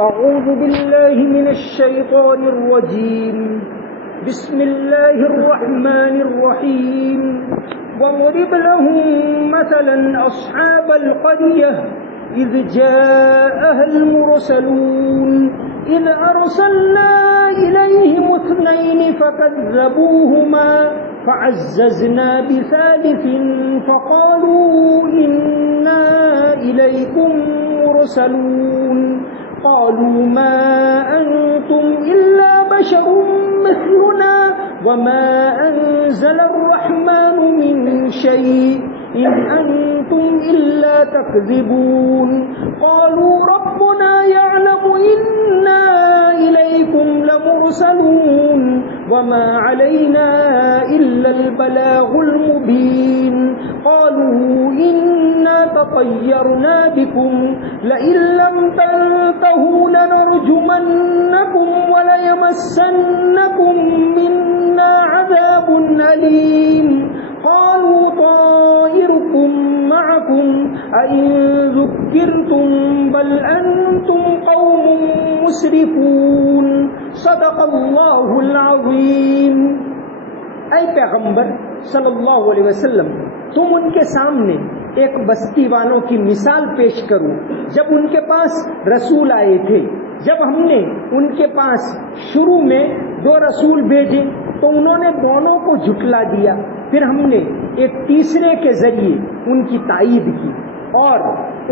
أعوذ بالله من الشيطان الرجيم. بسم الله الرحمن الرحيم. واضرب لهم مثلا أصحاب القرية إذ جاءها المرسلون إذ أرسلنا إليهم 2 فكذبوهما فعززنا بثالث فقالوا إنا إليكم مرسلون. قالوا ما أنتم إلا بشر مثلنا وما أنزل الرحمن من شيء إن أنتم إلا تكذبون. قالوا ربنا يعلم إنا إليكم لمرسلون وما علينا إلا البلاغ المبين. قالوا إنا تطيرنا بكم لئن لم تنتهوا لنرجمنكم وليمسنكم منا عذاب أليم. قالوا طائركم معكم أئن ذكرتم بل أنتم قوم مسرفون. صدق اللہ العظیم. اے پیغمبر صلی اللہ علیہ وسلم، تم ان کے سامنے ایک بستی والوں کی مثال پیش کرو جب ان کے پاس رسول آئے تھے. جب ہم نے ان کے پاس شروع میں 2 رسول بھیجے تو انہوں نے دونوں کو جھٹلا دیا. پھر ہم نے ایک تیسرے کے ذریعے ان کی تائید کی اور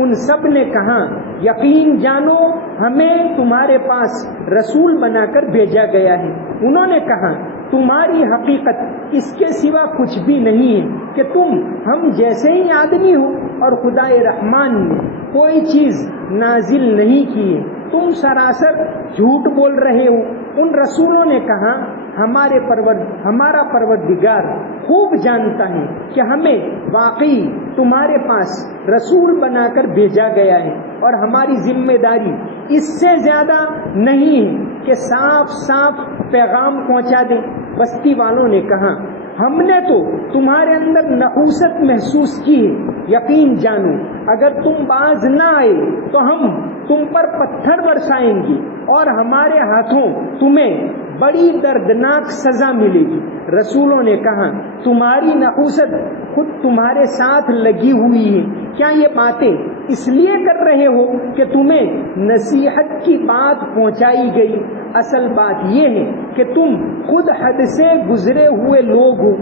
ان سب نے کہا یقین جانو ہمیں تمہارے پاس رسول بنا کر بھیجا گیا ہے. انہوں نے کہا تمہاری حقیقت اس کے سوا کچھ بھی نہیں ہے کہ تم ہم جیسے ہی آدمی ہو اور خدا رحمان نے کوئی چیز نازل نہیں کی ہے. تم سراسر جھوٹ بول رہے ہو. ان رسولوں نے کہا ہمارا پروردگار خوب جانتا ہے کہ ہمیں واقعی تمہارے پاس رسول بنا کر بھیجا گیا ہے اور ہماری ذمہ داری اس سے زیادہ نہیں ہے کہ صاف صاف پیغام پہنچا دیں. بستی والوں نے کہا ہم نے تو تمہارے اندر نحوست محسوس کی ہے. یقین جانو اگر تم باز نہ آئے تو ہم تم پر پتھر برسائیں گے اور ہمارے ہاتھوں تمہیں بڑی دردناک سزا ملے گی. رسولوں نے کہا تمہاری نحوست خود تمہارے ساتھ لگی ہوئی ہے. کیا یہ باتیں اس لیے کر رہے ہو کہ تمہیں نصیحت کی بات پہنچائی گئی؟ اصل بات یہ ہے کہ تم خود حد سے گزرے ہوئے لوگ ہو.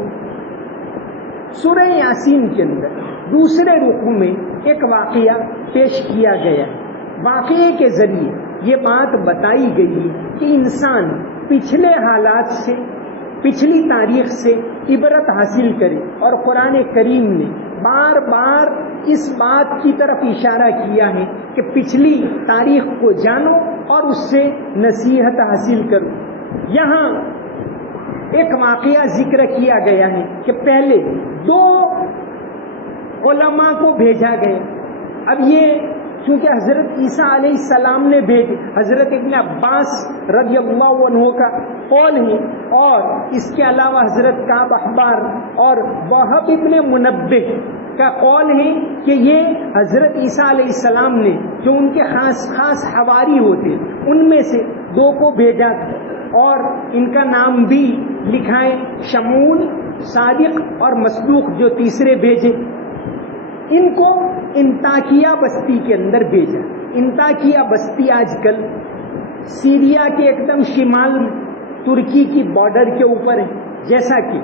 سورہ یاسین کے اندر دوسرے رکوع میں ایک واقعہ پیش کیا گیا. واقعے کے ذریعے یہ بات بتائی گئی کہ انسان پچھلے حالات سے، پچھلی تاریخ سے عبرت حاصل کرے. اور قرآن کریم نے بار بار اس بات کی طرف اشارہ کیا ہے کہ پچھلی تاریخ کو جانو اور اس سے نصیحت حاصل کرو. یہاں ایک واقعہ ذکر کیا گیا ہے کہ پہلے 2 علماء کو بھیجا گیا. اب یہ چونکہ حضرت عیسیٰ علیہ السلام نے بھیجے، حضرت ابن عباس رضی اللہ عنہ کا قول ہے اور اس کے علاوہ حضرت کعب احبار اور وہب ابن منبہ کا قول ہے کہ یہ حضرت عیسیٰ علیہ السلام نے جو ان کے خاص خاص حواری ہوتے ان میں سے 2 کو بھیجا تھا اور ان کا نام بھی لکھا ہے، شمول، صادق اور مصدوق جو تیسرے بھیجے. ان کو انطاکیہ بستی کے اندر بھیجا. انطاکیہ بستی آج کل سیریا کے ایک دم شمال میں ترکی کی بارڈر کے اوپر ہے. جیسا کہ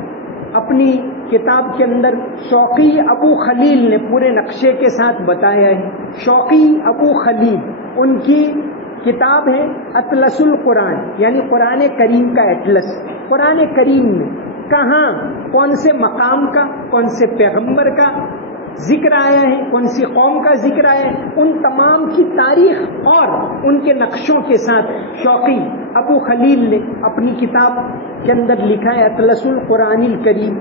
اپنی کتاب کے اندر شوقی ابو خلیل نے پورے نقشے کے ساتھ بتایا ہے. شوقی ابو خلیل ان کی کتاب ہے اطلس القرآن، یعنی قرآن کریم کا اطلس. قرآن کریم میں کہاں کون سے مقام کا، کون سے پیغمبر کا ذکر آیا ہے، کون سی قوم کا ذکر آیا ہے، ان تمام کی تاریخ اور ان کے نقشوں کے ساتھ شوقی ابو خلیل نے اپنی کتاب کے اندر لکھا ہے اطلس القرآن الکریم.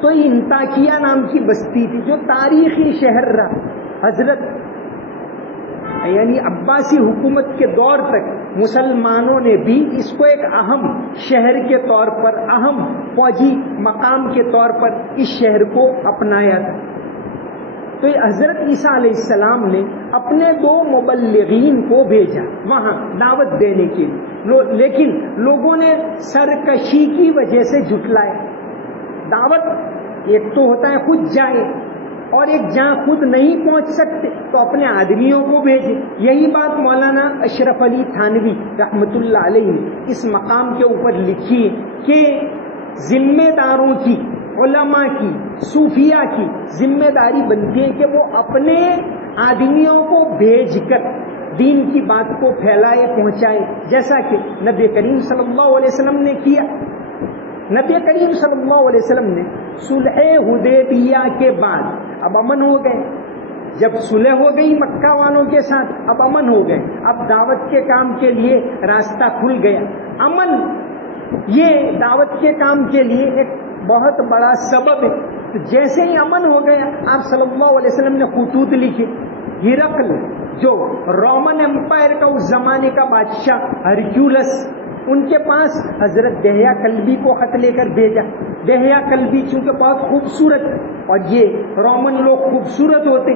تو یہ انطاکیہ نام کی بستی تھی جو تاریخی شہر رہا. حضرت یعنی عباسی حکومت کے دور تک مسلمانوں نے بھی اس کو ایک اہم شہر کے طور پر، اہم فوجی مقام کے طور پر اس شہر کو اپنایا تھا. تو حضرت عیسیٰ علیہ السلام نے اپنے 2 مبلغین کو بھیجا وہاں دعوت دینے کے لیے، لیکن لوگوں نے سرکشی کی وجہ سے جھٹلایا۔ دعوت ایک تو ہوتا ہے خود جائے، اور ایک جہاں خود نہیں پہنچ سکتے تو اپنے آدمیوں کو بھیجے۔ یہی بات مولانا اشرف علی تھانوی رحمۃ اللہ علیہ نے اس مقام کے اوپر لکھی کہ ذمہ داروں کی، علماء کی، صوفیاء کی ذمہ داری بنتی ہے کہ وہ اپنے آدمیوں کو بھیج کر دین کی بات کو پھیلائے، پہنچائے، جیسا کہ نبی کریم صلی اللہ علیہ وسلم نے کیا۔ نبی کریم صلی اللہ علیہ وسلم نے صلح حدیبیہ کے بعد اب امن ہو گئے، جب صلح ہو گئی مکہ والوں کے ساتھ، اب امن ہو گئے، اب دعوت کے کام کے لیے راستہ کھل گیا۔ امن یہ دعوت کے کام کے لیے ایک بہت بڑا سبب ہے۔ تو جیسے ہی امن ہو گیا، آپ صلی اللہ علیہ وسلم نے خطوط لکھے۔ ہرقل جو رومن امپائر کا اس زمانے کا بادشاہ ہرکیولس، ان کے پاس حضرت دہیہ کلبی کو خط لے کر بھیجا۔ دہیہ کلبی چونکہ بہت خوبصورت، اور یہ رومن لوگ خوبصورت ہوتے،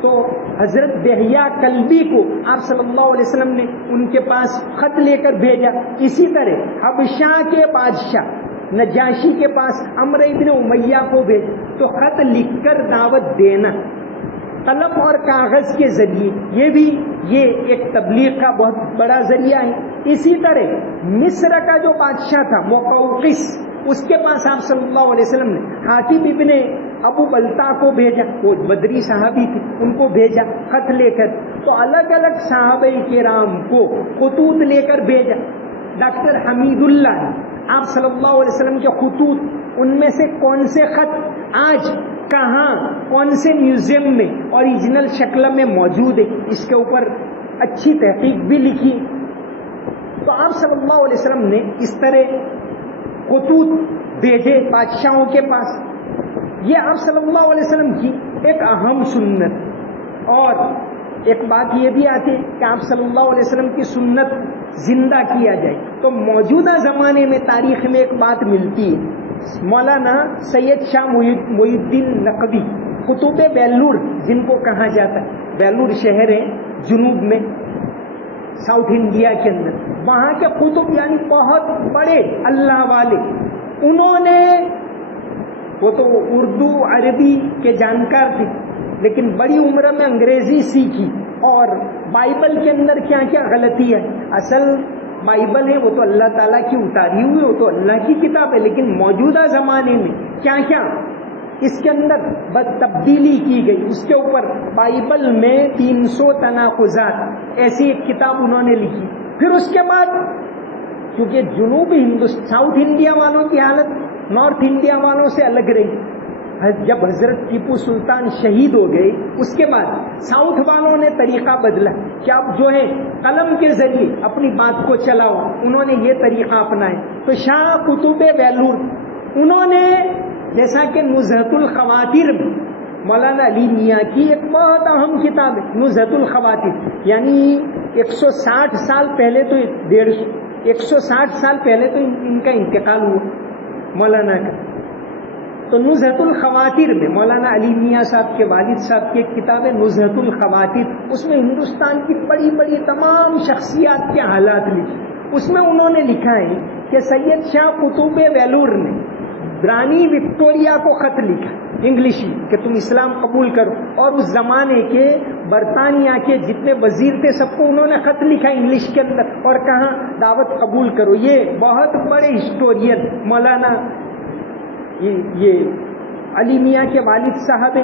تو حضرت دہیہ کلبی کو آپ صلی اللہ علیہ وسلم نے ان کے پاس خط لے کر بھیجا۔ اسی طرح حبشہ کے بادشاہ نجاشی کے پاس عمرو ابن امیہ کو بھیجا۔ تو خط لکھ کر دعوت دینا قلم اور کاغذ کے ذریعے، یہ ایک تبلیغ کا بہت بڑا ذریعہ ہے۔ اسی طرح مصر کا جو بادشاہ تھا مقوقس، اس کے پاس آپ صلی اللہ علیہ وسلم نے حاتم ابن ابو بلتا کو بھیجا، وہ بدری صحابی تھے، ان کو بھیجا خط لے کر۔ تو الگ الگ صحابہ کرام کو خطوط لے کر بھیجا۔ ڈاکٹر حمید اللہ نے آپ صلی اللہ علیہ وسلم کے خطوط، ان میں سے کون سے خط آج کہاں کون سے میوزیم میں اوریجنل شکل میں موجود ہے، اس کے اوپر اچھی تحقیق بھی لکھی۔ تو آپ صلی اللہ علیہ وسلم نے اس طرح خطوط بھیجے بادشاہوں کے پاس۔ یہ آپ صلی اللہ علیہ وسلم کی ایک اہم سنت۔ اور ایک بات یہ بھی آتی ہے کہ آپ صلی اللہ علیہ وسلم کی سنت زندہ کیا جائے، تو موجودہ زمانے میں تاریخ میں ایک بات ملتی ہے۔ مولانا سید شاہ محی الدین نقوی قطب بیلور جن کو کہا جاتا ہے، بیلور شہر ہے جنوب میں ساؤتھ انڈیا کے اندر، وہاں کے قطب یعنی بہت بڑے اللہ والے، انہوں نے، وہ تو اردو عربی کے جانکار تھے، لیکن بڑی عمر میں انگریزی سیکھی، اور بائبل کے اندر کیا کیا غلطی ہے۔ اصل بائبل ہے وہ تو اللہ تعالیٰ کی اتاری ہوئی، وہ تو اللہ کی کتاب ہے، لیکن موجودہ زمانے میں کیا کیا اس کے اندر بد تبدیلی کی گئی، اس کے اوپر بائبل میں 300 تناقضات، ایسی ایک کتاب انہوں نے لکھی۔ پھر اس کے بعد کیونکہ جنوبی ساؤتھ انڈیا والوں کی حالت نارتھ انڈیا والوں سے الگ رہی، جب حضرت ٹیپو سلطان شہید ہو گئے، اس کے بعد ساؤتھ والوں نے طریقہ بدلا کہ اب جو ہے قلم کے ذریعے اپنی بات کو چلاؤ، انہوں نے یہ طریقہ اپنایا۔ تو شاہ قطب بیلور انہوں نے، جیسا کہ نزہۃ الخواطر میں مولانا علی میاں کی ایک بہت اہم کتاب ہے نزہۃ الخواطر، یعنی 160 سال پہلے تو 160 سال پہلے تو ان کا انتقال ہوا مولانا کا۔ تو نزہۃ الخواطر میں مولانا علی میاں صاحب کے والد صاحب کی ایک کتاب ہے نزہۃ الخواطر، اس میں ہندوستان کی بڑی بڑی تمام شخصیات کے حالات لکھے۔ اس میں انہوں نے لکھا ہے کہ سید شاہ قطب بیلور نے رانی وکٹوریہ کو خط لکھا انگلشی کہ تم اسلام قبول کرو، اور اس زمانے کے برطانیہ کے جتنے وزیر تھے سب کو انہوں نے خط لکھا انگلش کے اندر، اور کہا دعوت قبول کرو۔ یہ بہت بڑے ہسٹورین مولانا یہ علی میاں کے والد صاحب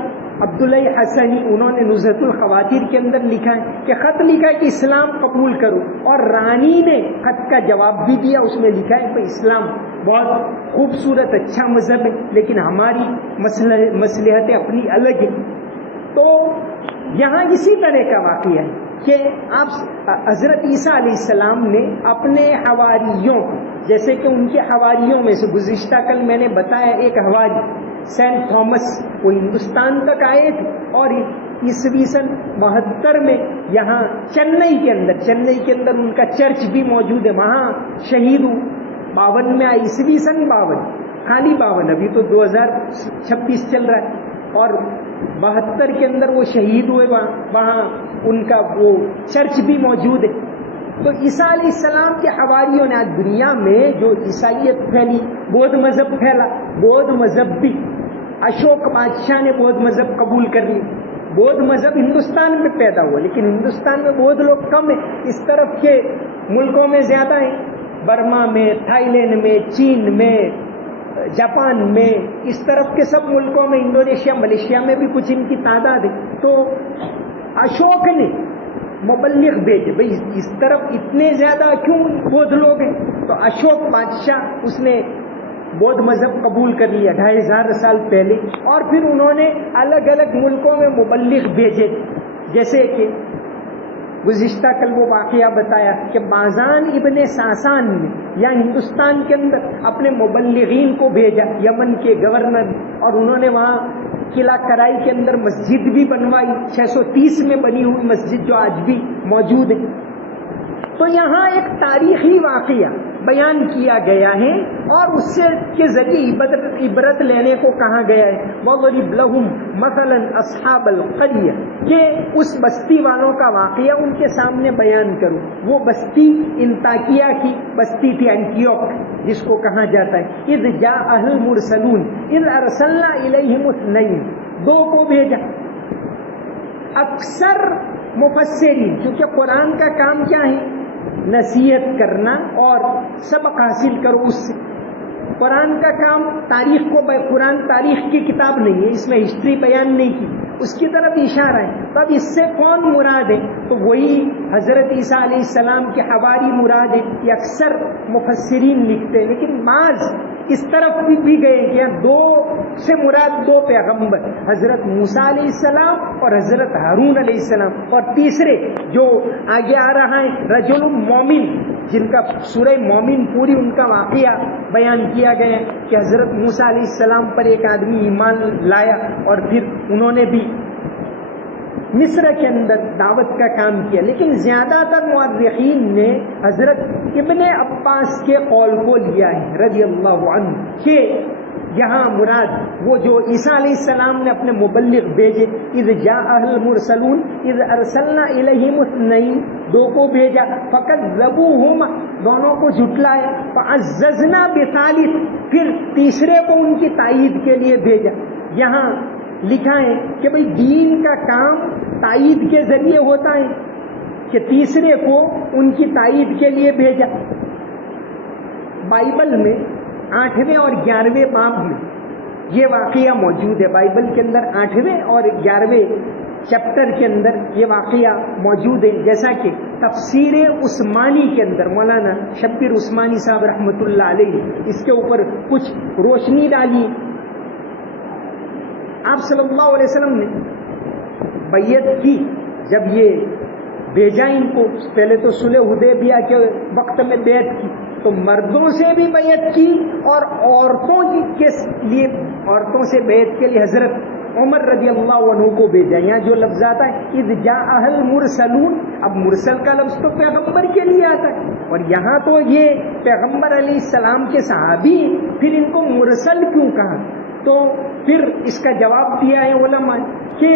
عبداللہ حسنی، انہوں نے نزہۃ الخواطر کے اندر لکھا ہے کہ خط لکھا ہے کہ اسلام قبول کرو، اور رانی نے خط کا جواب بھی دیا، اس میں لکھا ہے کہ اسلام بہت خوبصورت اچھا مذہب ہے، لیکن ہماری مصلحتیں اپنی الگ ہیں۔ تو یہاں اسی طرح کا واقعہ ہے کہ آپ حضرت عیسیٰ علیہ السلام نے اپنے حواریوں، جیسے کہ ان کے حواریوں میں سے گزشتہ کل میں نے بتایا ایک حواری سینٹ تھامس، وہ ہندوستان تک آئے تھے، اور عیسوی سن 72 میں یہاں چنئی کے اندر ان کا چرچ بھی موجود ہے، وہاں شہید ہوں۔ 52 میں آئے، عیسوی سن 52، خالی 52، ابھی تو 2026 چل رہا ہے، اور 72 کے اندر وہ شہید ہوئے، وہاں ان کا وہ چرچ بھی موجود ہے۔ تو عیسیٰ علیہ السلام کے حواریوں نے آج دنیا میں جو عیسائیت پھیلی، بودھ مذہب پھیلا، بودھ مذہب بھی اشوک بادشاہ نے بودھ مذہب قبول کر لی۔ بودھ مذہب ہندوستان میں پیدا ہوا، لیکن ہندوستان میں بودھ لوگ کم ہیں، اس طرف کے ملکوں میں زیادہ ہیں، برما میں، تھائی لینڈ میں، چین میں، جاپان میں، اس طرف کے سب ملکوں میں، انڈونیشیا، ملیشیا میں بھی کچھ ان کی تعداد ہے۔ تو اشوک نے مبلغ بھیجے، بھئی اس طرف اتنے زیادہ کیوں بودھ لوگ ہیں؟ تو اشوک بادشاہ اس نے بودھ مذہب قبول کر لیا 2500 سال پہلے، اور پھر انہوں نے الگ الگ ملکوں میں مبلغ بھیجے، جیسے کہ گزشتہ کل وہ واقعہ بتایا کہ بازان ابن ساسان نے یا ہندوستان کے اندر اپنے مبلغین کو بھیجا، یمن کے گورنر، اور انہوں نے وہاں قلعہ کرائی کے اندر مسجد بھی بنوائی، 630 میں بنی ہوئی مسجد جو آج بھی موجود ہے۔ تو یہاں ایک تاریخی واقعہ بیان کیا گیا ہے اور اس سے کے ذریعے عبرت لینے کو کہا گیا ہے، وَضْرِبْ لَهُمْ مَثَلًا أَصْحَابَ الْقَرْيَةِ، کہ اس بستی والوں کا واقعہ ان کے سامنے بیان کرو۔ وہ بستی انطاکیہ کی بستی تھی، اینٹیوک جس کو کہا جاتا ہے۔ اِذْ جَاءَهُ الْمُرْسَلُونَ اِذْ أَرْسَلْنَا إِلَيْهِمُ اثْنَيْنِ، دو کو بھیجا۔ اکثر مفسرین، کیونکہ قرآن کا کام کیا ہے؟ نصیحت کرنا اور سبق حاصل کرو اس سے۔ قرآن کا کام تاریخ کو، قرآن تاریخ کی کتاب نہیں ہے، اس میں ہسٹری بیان نہیں کی، اس کی طرف اشارہ ہے۔ تو اب اس سے کون مراد ہے؟ تو وہی حضرت عیسیٰ علیہ السلام کے حواری مراد ہے، یہ اکثر مفسرین لکھتے ہیں، لیکن بعض اس طرف بھی گئے کہ دو سے مراد دو پیغمبر، حضرت موسیٰ علیہ السلام اور حضرت ہارون علیہ السلام، اور تیسرے جو آگے آ رہا ہے رجل مومن، جن کا سورہ مومن پوری ان کا واقعہ بیان کیا گیا کہ حضرت موسیٰ علیہ السلام پر ایک آدمی ایمان لایا اور پھر انہوں نے بھی مصر کے اندر دعوت کا کام کیا۔ لیکن زیادہ تر مؤرخین نے حضرت ابن عباس کے قول کو لیا ہے رضی اللہ عنہ کہ یہاں مراد وہ جو عیسیٰ علیہ السلام نے اپنے مبلغ بھیجے، اذ جاء المرسلون اذ ارسلنا الیہم اثنین، دو کو بھیجا، فکذبوہما، دونوں کو جھٹلایا، فعززنا بثالث، پھر تیسرے کو ان کی تائید کے لیے بھیجا۔ یہاں لکھا ہے کہ بھئی دین کا کام تائید کے ذریعے ہوتا ہے، کہ تیسرے کو ان کی تائید کے لیے بھیجا۔ بائبل میں 8ویں اور 11ویں باب میں یہ واقعہ موجود ہے، بائبل کے اندر 8ویں اور 11ویں چیپٹر کے اندر یہ واقعہ موجود ہے، جیسا کہ تفسیر عثمانی کے اندر مولانا شبیر عثمانی صاحب رحمۃ اللہ علیہ اس کے اوپر کچھ روشنی ڈالی۔ آپ صلی اللہ علیہ وسلم نے بیعت کی، جب یہ بھیجا ان کو، پہلے تو صلح حدیبیہ کے وقت میں بیعت کی، تو مردوں سے بھی بیعت کی اور عورتوں کے لیے، عورتوں سے بیعت کے لیے حضرت عمر رضی اللہ عنہ کو بھیجا۔ یہاں جو لفظ آتا ہے اذ جاء المرسلون، اب مرسل کا لفظ تو پیغمبر کے لیے آتا ہے، اور یہاں تو یہ پیغمبر علیہ السلام کے صحابی، پھر ان کو مرسل کیوں کہا؟ تو پھر اس کا جواب دیا ہے علماء کہ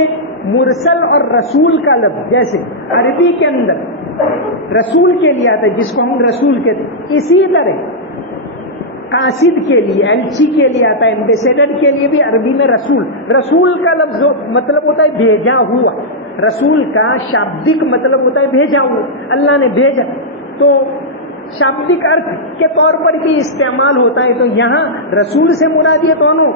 مرسل اور رسول کا لفظ جیسے عربی کے اندر رسول کے لیے آتا ہے، جس کو ہم رسول کہتے ہیں، اسی طرح قاصد کے لیے، ایلچی کے لیے آتا ہے، ایمبیسیڈر کے لیے بھی عربی میں رسول۔ رسول کا لفظ مطلب ہوتا ہے بھیجا ہوا، رسول کا شابدک مطلب ہوتا ہے بھیجا ہوا، اللہ نے بھیجا، تو شابدک ارتھ کے طور پر بھی استعمال ہوتا ہے۔ تو یہاں رسول سے مراد یہ دونوں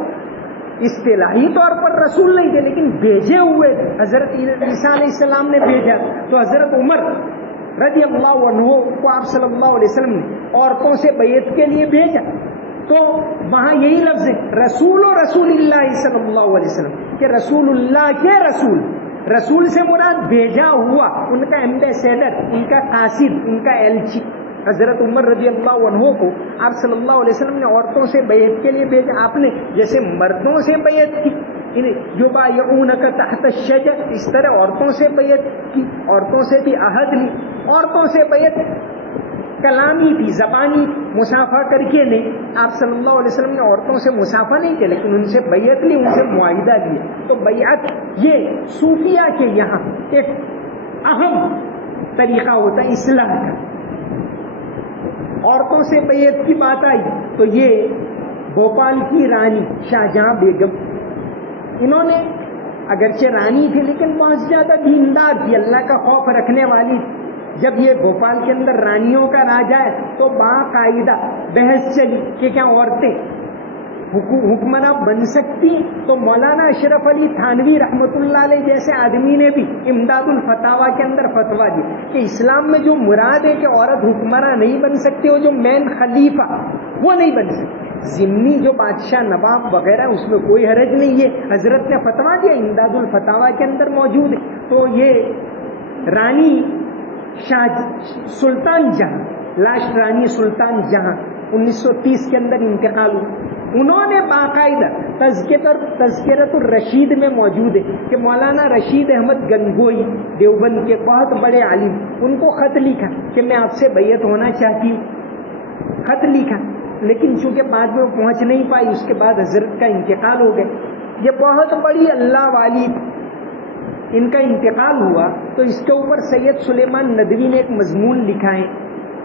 اصطلاحی طور پر رسول نہیں تھے، لیکن بھیجے ہوئے حضرت عیسیٰ علیہ السلام نے بھیجا۔ تو حضرت عمر رضی اللہ عنہ کو آپ صلی اللہ علیہ وسلم نے عورتوں سے بیعت کے لیے بھیجا، تو وہاں یہی لفظ ہے رسول و رسول اللہ صلی اللہ علیہ وسلم، کہ رسول اللہ کے رسول، رسول سے مراد بھیجا ہوا، ان کا ایمبیسیڈر، ان کا قاصد، ان کا ایلچی۔ حضرت عمر رضی اللہ عنہ کو آپ صلی اللہ علیہ وسلم نے عورتوں سے بیعت کے لیے بھیجا۔ آپ نے جیسے مردوں سے بیعت کی، یبایعونک تحت الشجر، اس طرح عورتوں سے بیعت کی، عورتوں سے بھی عہد لی، عورتوں سے بیعت کلامی تھی، زبانی تھی، مصافحہ کر کے نہیں. آپ صلی اللہ علیہ وسلم نے عورتوں سے مصافحہ نہیں کیا لیکن ان سے بیعت لی، ان سے معاہدہ لیا. تو بیعت یہ صوفیہ کے یہاں ایک اہم طریقہ ہوتا ہے اصلاح کا. عورتوں سے بیعت کی بات آئی تو یہ بھوپال کی رانی شاہجہاں بیگم، انہوں نے اگرچہ رانی تھی لیکن بہت زیادہ دیندار تھی، اللہ کا خوف رکھنے والی تھی. جب یہ بھوپال کے اندر رانیوں کا راجا ہے تو باقاعدہ بحث چلی کہ کیا عورتیں حکمراں بن سکتی. تو مولانا اشرف علی تھانوی رحمۃ اللہ علیہ جیسے آدمی نے بھی امداد الفتاویٰ کے اندر فتویٰ دی کہ اسلام میں جو مراد ہے کہ عورت حکمراں نہیں بن سکتی، وہ جو مین خلیفہ وہ نہیں بن سکتی، ضمنی جو بادشاہ نواب وغیرہ اس میں کوئی حرج نہیں ہے. حضرت نے فتویٰ دیا، امداد الفتاویٰ کے اندر موجود ہے. تو یہ رانی سلطان جہاں، لاسٹ رانی سلطان جہاں 1930 کے اندر انتقال ہوا. انہوں نے باقاعدہ تذکرۃ الرشید میں موجود ہے کہ مولانا رشید احمد گنگوئی دیوبند کے بہت بڑے عالم، ان کو خط لکھا کہ میں آپ سے بیعت ہونا چاہتی ہوں. خط لکھا لیکن چونکہ بعد میں وہ پہنچ نہیں پائی، اس کے بعد حضرت کا انتقال ہو گیا. یہ بہت بڑی اللہ والی، ان کا انتقال ہوا تو اس کے اوپر سید سلیمان ندوی نے ایک مضمون لکھا ہے،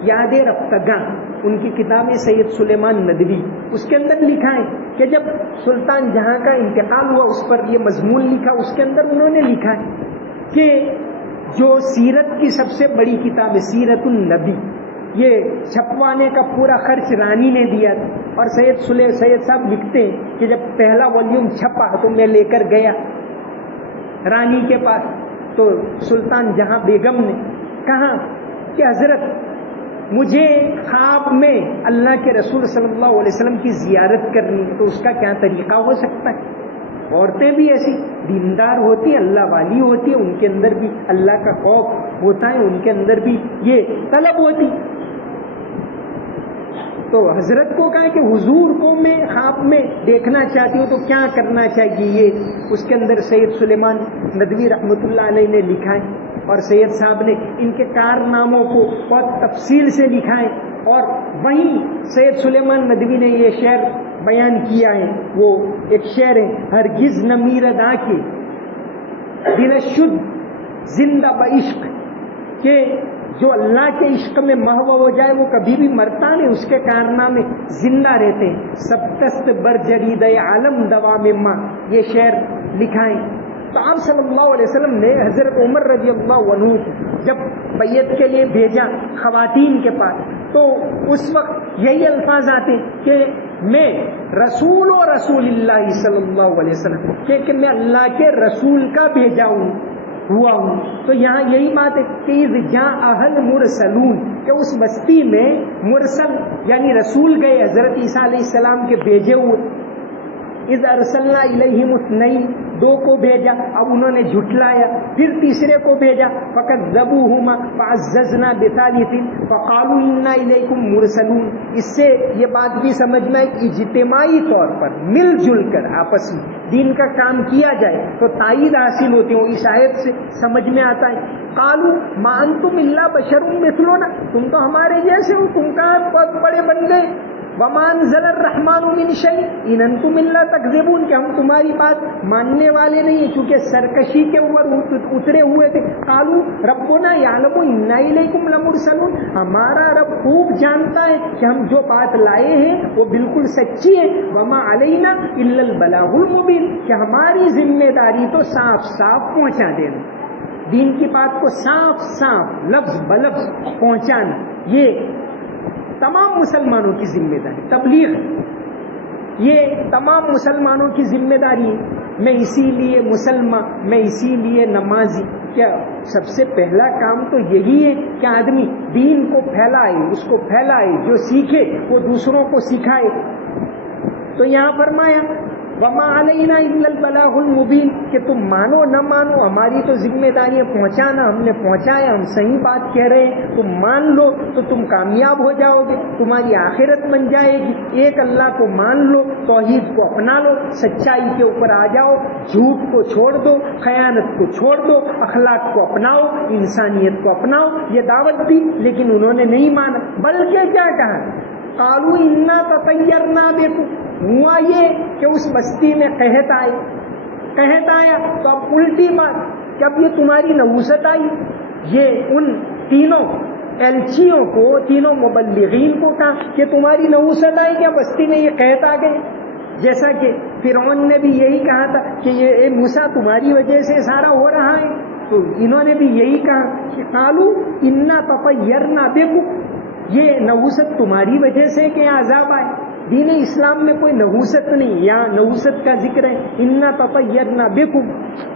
یاد رفتگاں، ان کی کتاب ہے سید سلیمان ندوی. اس کے اندر لکھا ہے کہ جب سلطان جہاں کا انتقال ہوا اس پر یہ مضمون لکھا. اس کے اندر انہوں نے لکھا ہے کہ جو سیرت کی سب سے بڑی کتاب ہے سیرت النبی، یہ چھپوانے کا پورا خرچ رانی نے دیا تھا. اور سید صاحب لکھتے ہیں کہ جب پہلا والیوم چھپا تو میں لے کر گیا رانی کے پاس، تو سلطان جہاں بیگم نے کہا کہ حضرت مجھے خواب میں اللہ کے رسول صلی اللہ علیہ وسلم کی زیارت کرنی ہے، تو اس کا کیا طریقہ ہو سکتا ہے؟ عورتیں بھی ایسی دیندار ہوتی ہیں، اللہ والی ہوتی ہیں، ان کے اندر بھی اللہ کا خوف ہوتا ہے، ان کے اندر بھی یہ طلب ہوتی. تو حضرت کو کہا کہ حضور کو میں خواب میں دیکھنا چاہتی ہوں تو کیا کرنا چاہیے. یہ اس کے اندر سید سلیمان ندوی رحمۃ اللہ علیہ نے لکھا ہے اور سید صاحب نے ان کے کارناموں کو بہت تفصیل سے لکھا ہے. اور وہیں سید سلیمان ندوی نے یہ شعر بیان کیا ہے، وہ ایک شعر ہے، ہرگز نہ میردا کے دل شد زندہ بعشق، کہ جو اللہ کے عشق میں محو ہو جائے وہ کبھی بھی مرتا نہیں، اس کے کارنامے زندہ رہتے ہیں. سب تست بر جرید عالم دوام ماں، یہ شعر لکھا ہے. تو آپ صلی اللہ علیہ وسلم نے حضرت عمر رضی اللہ عنہ جب بیعت کے لیے بھیجا خواتین کے پاس، تو اس وقت یہی الفاظ آتے کہ میں رسول و رسول اللہ صلی اللہ علیہ وسلم، کہ میں اللہ کے رسول کا بھیجا ہوا ہوں. تو یہاں یہی بات ہے کہ جہاں اہل مرسلون، کہ اس بستی میں مرسل یعنی رسول گئے حضرت عیسیٰ علیہ السلام کے بھیجے ہوئے. اذ ارسلنا الیہم اثنین، دو کو بھیجا، اب انہوں نے جھٹلایا. پھر تیسرے کو بھیجا، فکذبوہما فعززنا بثالث فقالوا انا الیکم مرسلون. اس سے یہ بات بھی سمجھنا ہے کہ اجتماعی طور پر مل جل کر آپس میں دین کا کام کیا جائے تو تائید حاصل ہوتی ہے. اس آیت سے سمجھ میں آتا ہے قالوا ما انتم الا بشر مثلنا، تم تو ہمارے جیسے ہو، تم کہاں بہت بڑے بن گئے. وما انزل الرحمن من شيء ان انتم الا تكذبون، کہ ہم تمہاری بات ماننے والے نہیں ہیں، چونکہ سرکشی کے اوپر اترے ہوئے تھے. قالوا ربنا يعلم انا اليكم لمرسلون، ہمارا رب خوب جانتا ہے کہ ہم جو بات لائے ہیں وہ بالکل سچی ہے. وما علينا الا البلاغ المبين، کہ ہماری ذمہ داری تو صاف صاف پہنچا دینا، دین کی بات کو صاف صاف لفظ بلفظ پہنچانا، یہ تمام مسلمانوں کی ذمہ داری. تبلیغ یہ تمام مسلمانوں کی ذمہ داری ہے. میں اسی لیے مسلمان، میں اسی لیے نمازی. کیا سب سے پہلا کام تو یہی ہے کہ آدمی دین کو پھیلائے، اس کو پھیلائے، جو سیکھے وہ دوسروں کو سکھائے. تو یہاں فرمایا وما علینا الا البلاغ المبین، کہ تم مانو نہ مانو ہماری تو ذمہ داری ہے پہنچانا، ہم نے پہنچایا، ہم صحیح بات کہہ رہے ہیں، تم مان لو تو تم کامیاب ہو جاؤ گے، تمہاری آخرت بن جائے گی، ایک اللہ کو مان لو، توحید کو اپنا لو، سچائی کے اوپر آ جاؤ، جھوٹ کو چھوڑ دو، خیانت کو چھوڑ دو، اخلاق کو اپناؤ، انسانیت کو اپناؤ، یہ دعوت دی، لیکن انہوں نے نہیں مانا، بلکہ کیا کہا، قالوا انا تطیرنا بکم، ہوا یہ کہ اس بستی میں قحط آیا، تو اب الٹی بات کہ اب یہ تمہاری نحوست آئی، یہ ان تینوں ایلچیوں کو، تینوں مبلغین کو کہا کہ تمہاری نحوست آئی کیا بستی میں یہ قحط آ گئے، جیسا کہ فرعون نے بھی یہی کہا تھا کہ یہ موسیٰ تمہاری وجہ سے سارا ہو رہا ہے، تو انہوں نے بھی یہی کہا کہ قالوا انا تطیرنا بکم، یہ نحوست تمہاری وجہ سے کہ عذاب آئے۔ دین اسلام میں کوئی نحوست نہیں، یہاں نحوست کا ذکر ہے، انا تطیرنا بکم،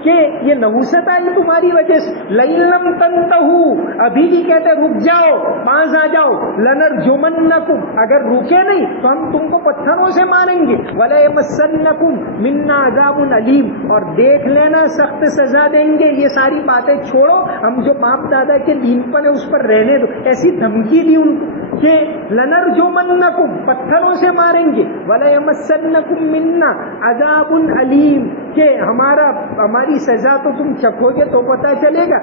کہ یہ نحوست آئی تمہاری وجہ سے، لئن لم تنتہوا، ابھی بھی کہتے رک جاؤ، باز آ جاؤ، لنرجمنکم، اگر رکے نہیں تو ہم تم کو پتھروں سے ماریں گے، ولیمسنکم منا عذاب علیم، اور دیکھ لینا سخت سزا دیں گے، یہ ساری باتیں چھوڑو، ہم جو باپ دادا کے دین پر ہے اس پر رہنے دو، ایسی دھمکی دی ان کو کہ لنرجمنکم، پتھروں سے ماریں گے، ولیمسنکم منا عذاب علیم، کہ ہماری سزا تو تم چکھو گے تو پتہ چلے گا۔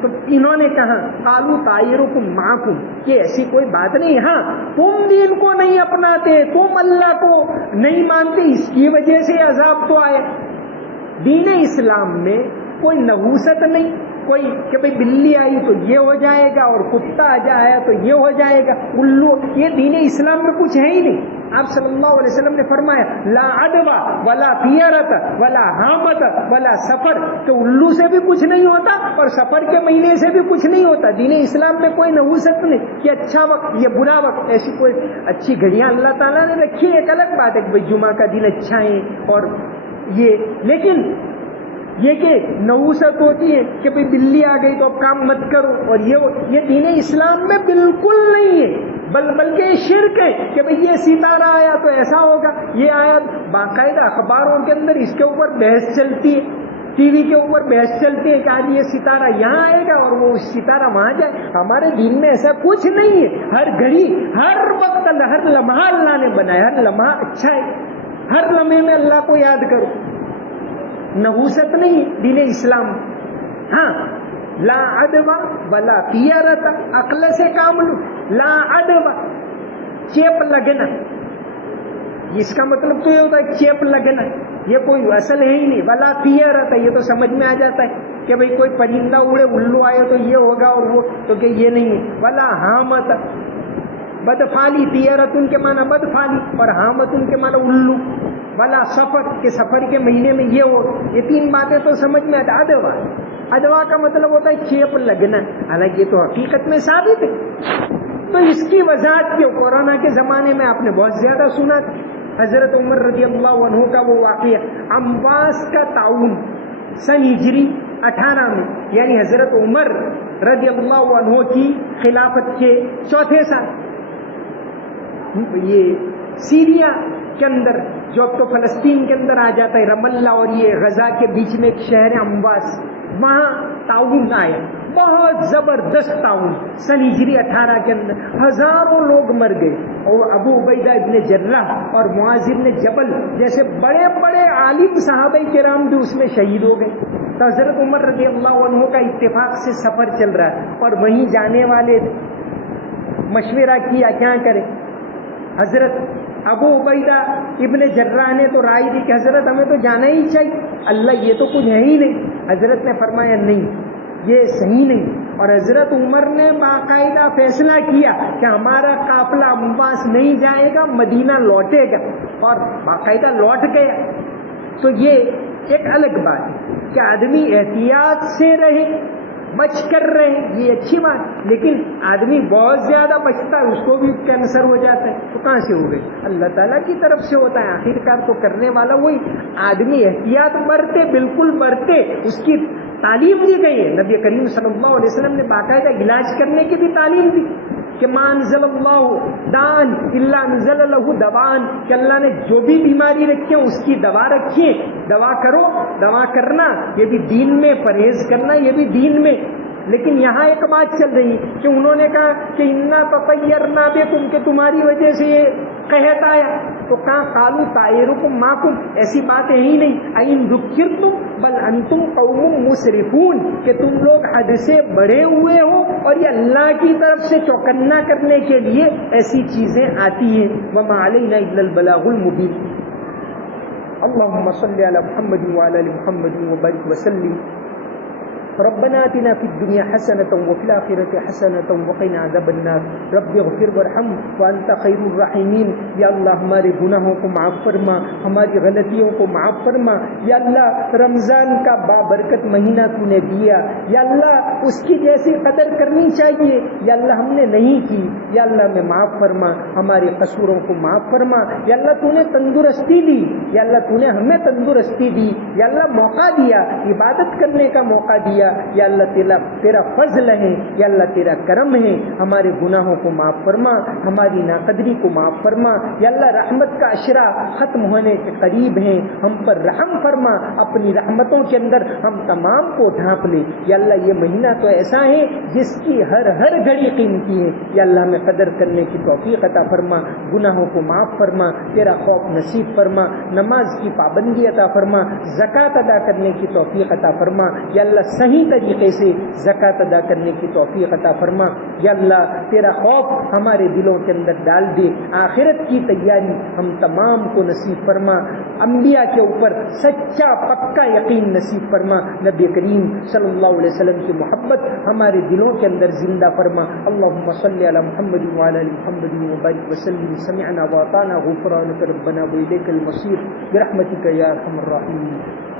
تو انہوں نے کہا قالوا طائرکم معکم، کہ ایسی کوئی بات نہیں، ہاں تم دین کو نہیں اپناتے، تم اللہ کو نہیں مانتے، اس کی وجہ سے عذاب تو آئے۔ دین اسلام میں کوئی نحوست نہیں، کوئی کہ بھئی بلی آئی تو یہ ہو جائے گا اور کتا آ جائے تو یہ ہو جائے گا، الو، یہ دین اسلام میں کچھ ہے ہی نہیں۔ آپ صلی اللہ علیہ وسلم نے فرمایا لا عدوى ولا طیرۃ ولا حامۃ ولا سفر، کہ الو سے بھی کچھ نہیں ہوتا اور سفر کے مہینے سے بھی کچھ نہیں ہوتا۔ دین اسلام میں کوئی نحوست نہیں کہ اچھا وقت یہ برا وقت، ایسی کوئی اچھی گھڑیاں اللہ تعالیٰ نے رکھی، ایک الگ بات ہے کہ بھئی جمعہ کا دن اچھا ہے اور یہ، لیکن یہ کہ نحوست ہوتی ہے کہ بھئی بلی آ گئی تو اب کام مت کرو، اور یہ دین اسلام میں بالکل نہیں ہے، بلکہ یہ شرک ہے کہ بھئی یہ ستارہ آیا تو ایسا ہوگا، یہ آیت باقاعدہ اخباروں کے اندر اس کے اوپر بحث چلتی ہے، ٹی وی کے اوپر بحث چلتی ہے کہ آج یہ ستارہ یہاں آئے گا اور وہ ستارہ وہاں جائے۔ ہمارے دین میں ایسا کچھ نہیں ہے، ہر گھڑی، ہر وقت، ہر لمحہ اللہ نے بنایا، ہر لمحہ اچھا ہے، ہر لمحے میں اللہ کو یاد کرو، نحوست نہیں دین اسلام۔ ہاں لا عدوى ولا طیرۃ، عقل سے کام لو، لا عدوى، چیپ لگنا، اس کا مطلب تو یہ ہوتا ہے چیپ لگنا، یہ کوئی اصل ہے ہی نہیں، ولا طیرۃ، یہ تو سمجھ میں آ جاتا ہے کہ بھئی کوئی پرندہ اڑے، الو آئے تو یہ ہوگا اور وہ تو کہ یہ نہیں ہے، ولا حامۃ، بدفالی، طیرۃ ان کے معنی بدفالی اور حامۃ ان کے معنی الو، ولا سفر، کہ سفر کے مہینے میں یہ ہو، یہ تین باتیں تو سمجھ میں آتا۔ ادوا کا مطلب ہوتا ہے چیپ لگنا، حالانکہ یہ تو حقیقت میں ثابت ہے۔ تو اس کی وضاحت کیوں، کورونا کے زمانے میں آپ نے بہت زیادہ سنا تھا، حضرت عمر رضی اللہ عنہ کا وہ واقعہ، امواس کا تعاون سن ہجری 18 میں، یعنی حضرت عمر رضی اللہ عنہ کی خلافت کے چوتھے سال، یہ سیریا کے اندر جو اب تو فلسطین کے اندر آ جاتا ہے، رم اللہ اور یہ غزہ کے بیچ میں ایک شہر ہے امواس، وہاں تعاون آیا، بہت زبردست تعاون، سن ہجری 18 کے اندر ہزاروں لوگ مر گئے، اور ابو عبیدہ ابن جراح اور معاذ ابن جبل جیسے بڑے بڑے عالم صحابہ کرام بھی اس میں شہید ہو گئے۔ تو حضرت عمر رضی اللہ عنہ کا اتفاق سے سفر چل رہا ہے اور وہیں جانے والے مشورہ کیا کیا کریں۔ حضرت ابو عبیدہ ابن جراح نے تو رائے دی کہ حضرت ہمیں تو جانا ہی چاہیے، اللہ یہ تو کچھ ہے ہی نہیں۔ حضرت نے فرمایا نہیں، یہ صحیح نہیں، اور حضرت عمر نے باقاعدہ فیصلہ کیا کہ ہمارا قافلہ امواس نہیں جائے گا، مدینہ لوٹے گا، اور باقاعدہ لوٹ گیا۔ تو یہ ایک الگ بات ہے کہ آدمی احتیاط سے رہے، بچ کر رہے، یہ اچھی بات، لیکن آدمی بہت زیادہ بچتا ہے، اس کو بھی کینسر ہو جاتا ہے، تو کہاں سے ہو گئی؟ اللہ تعالیٰ کی طرف سے ہوتا ہے، آخرکار تو کرنے والا وہی۔ آدمی احتیاط برتے، بالکل برتے، اس کی تعلیم دی گئی ہے، نبی کریم صلی اللہ علیہ وسلم نے باقاعدہ علاج کرنے کی بھی تعلیم دی کہ ما انزل اللہ دان الا انزل له دوان، کہ اللہ نے جو بھی بیماری رکھی ہے اس کی دوا رکھی ہے، دوا کرو، دوا کرنا یہ بھی دین میں، پرہیز کرنا یہ بھی دین میں۔ لیکن یہاں ایک بات چل رہی کہ انہوں نے کہا کہ انا تطیرنا بکم، کہ تمہاری وجہ سے یہ قحط آیا، تو کہاں قالوا طائرکم معکم، ایسی بات ہے ہی نہیں، این ذکرتم بل انتم قوم مسرفون، کہ تم لوگ حد سے بڑھے ہوئے ہو اور یہ اللہ کی طرف سے چوکنا کرنے کے لیے ایسی چیزیں آتی ہیں۔ وما علینا الا البلاغ المبین۔ اللهم صل على محمد وعلى ال محمد وبارك وسلم۔ ربنا آتنا في الدنيا حسنة وفي الآخرة حسنة وقنا عذاب النار۔ رب اغفر وارحم وأنت خير الراحمين۔ یا اللہ ہمارے گناہوں کو معاف فرما، ہماری غلطیوں کو معاف فرما۔ یا اللہ رمضان کا بابرکت مہینہ تو نے دیا، یا اللہ اس کی جیسی قدر کرنی چاہیے، یا اللہ ہم نے نہیں کی، یا اللہ ہمیں معاف فرما، ہمارے قصوروں کو معاف فرما۔ یا اللہ تو نے تندرستی دی، یا اللہ تو نے ہمیں تندرستی دی، یا اللہ موقع دیا، عبادت کرنے کا موقع دیا، یا اللہ تیرا فضل ہے، یا اللہ تیرا کرم ہے، ہمارے گناہوں کو معاف فرما، ہماری ناقدری کو معاف فرما۔ یا اللہ رحمت کا اشرا ختم ہونے کے قریب ہیں، ہم پر رحم فرما، اپنی رحمتوں کے اندر ہم تمام کو ڈھانپ لے۔ یا اللہ یہ مہینہ تو ایسا ہے جس کی ہر گھڑی قیمتی ہے، یا اللہ ہمیں قدر کرنے کی توفیق عطا فرما، گناہوں کو معاف فرما، تیرا خوف نصیب فرما، نماز کی پابندی عطا فرما، زکوٰۃ ادا کرنے کی توفیق عطا فرما۔ یا اللہ صحیح طریقے سے زکوٰۃ ادا کرنے کی توفیق عطا فرما۔ یا اللہ تیرا خوف ہمارے دلوں کے اندر ڈال دے، آخرت کی تیاری ہم تمام کو نصیب فرما، انبیاء کے اوپر سچا پکا یقین نصیب فرما، نبی کریم صلی اللہ علیہ وسلم کی محبت ہمارے دلوں کے اندر زندہ فرما۔ اللہم صلی علی محمد وعلی ال محمد وبارک وسلم۔ سمعنا واطعنا غفرانک ربنا والیک المصیر برحمتک یا ارحم الراحمین۔